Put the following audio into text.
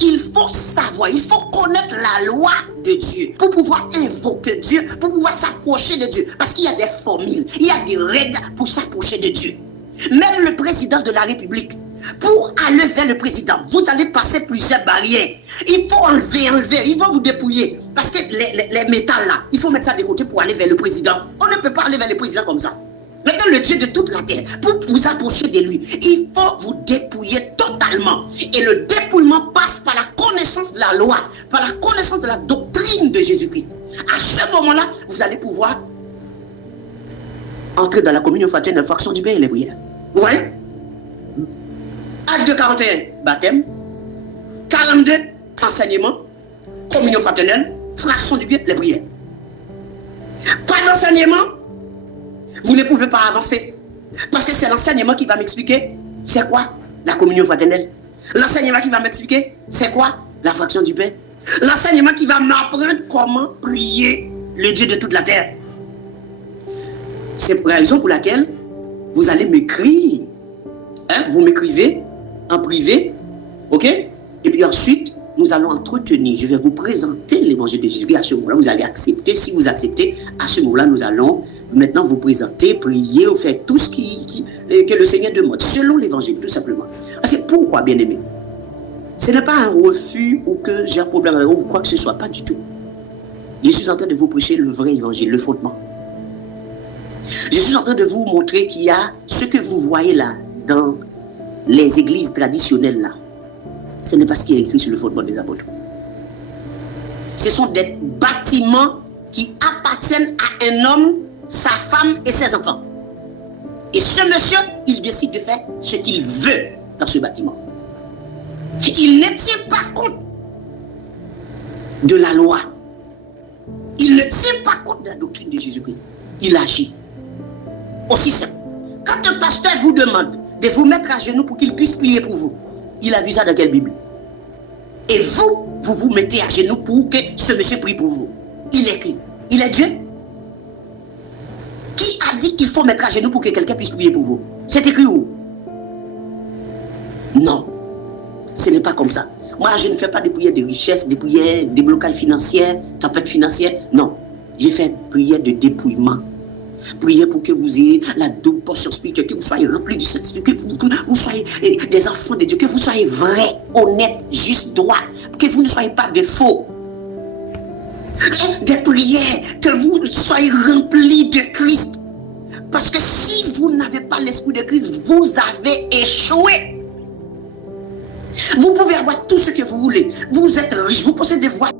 Il faut savoir, il faut connaître la loi de Dieu pour pouvoir invoquer Dieu, pour pouvoir s'approcher de Dieu. Parce qu'il y a des formules, il y a des règles pour s'approcher de Dieu. Même le président de la République, pour aller vers le président, vous allez passer plusieurs barrières. Il faut enlever, il faut vous dépouiller. Parce que les métals là, il faut mettre ça de côté pour aller vers le président. On ne peut pas aller vers le président comme ça. Maintenant, le Dieu de toute la terre, pour vous approcher de lui, il faut vous dépouiller totalement. Et le dépouillement passe par la connaissance de la loi, par la connaissance de la doctrine de Jésus-Christ. À ce moment-là, vous allez pouvoir entrer dans la communion fraternelle, fraction du pain et les prières. Vous voyez? Acte 41, baptême. 42, enseignement. Communion fraternelle, fraction du pain et les prières. Pas d'enseignement, vous ne pouvez pas avancer. Parce que c'est l'enseignement qui va m'expliquer c'est quoi la communion fraternelle. L'enseignement qui va m'expliquer c'est quoi la fraction du pain. L'enseignement qui va m'apprendre comment prier le Dieu de toute la terre. C'est la raison pour laquelle vous allez m'écrire. Hein? Vous m'écrivez en privé. Ok? Et puis ensuite, nous allons entretenir. Je vais vous présenter l'évangile de Jésus. À ce moment-là, vous allez accepter. Si vous acceptez, à ce moment-là, nous allons maintenant vous présenter, prier, ou faire tout ce que le Seigneur demande, selon l'évangile, tout simplement. C'est pourquoi, bien aimé, ce n'est pas un refus ou que j'ai un problème avec vous ou quoi que ce soit, pas du tout. Je suis en train de vous prêcher le vrai évangile, le fondement. Je suis en train de vous montrer qu'il y a ce que vous voyez là, dans les églises traditionnelles là. Ce n'est pas ce qui est écrit sur le fondement des apôtres. Ce sont des bâtiments qui appartiennent à un homme, sa femme et ses enfants. Et ce monsieur, il décide de faire ce qu'il veut dans ce bâtiment. Il ne tient pas compte de la loi. Il ne tient pas compte de la doctrine de Jésus-Christ. Il agit. Aussi simple. Quand un pasteur vous demande de vous mettre à genoux pour qu'il puisse prier pour vous, il a vu ça dans quelle Bible? Et vous vous mettez à genoux pour que ce monsieur prie pour vous. Il est qui? Il est Dieu? Qui a dit qu'il faut mettre à genoux pour que quelqu'un puisse prier pour vous? C'est écrit où? Non. Ce n'est pas comme ça. Moi, je ne fais pas de prières de richesse, de prières de blocage financier, tempête financière. Non. Je fais une prière de dépouillement. Priez pour que vous ayez la double portion spirituelle, que vous soyez remplis du Saint-Esprit, que vous soyez des enfants de Dieu, que vous soyez vrais, honnêtes, justes, droits, que vous ne soyez pas de faux. Des prières, que vous soyez remplis de Christ. Parce que si vous n'avez pas l'esprit de Christ, vous avez échoué. Vous pouvez avoir tout ce que vous voulez. Vous êtes riche, vous possédez des voitures.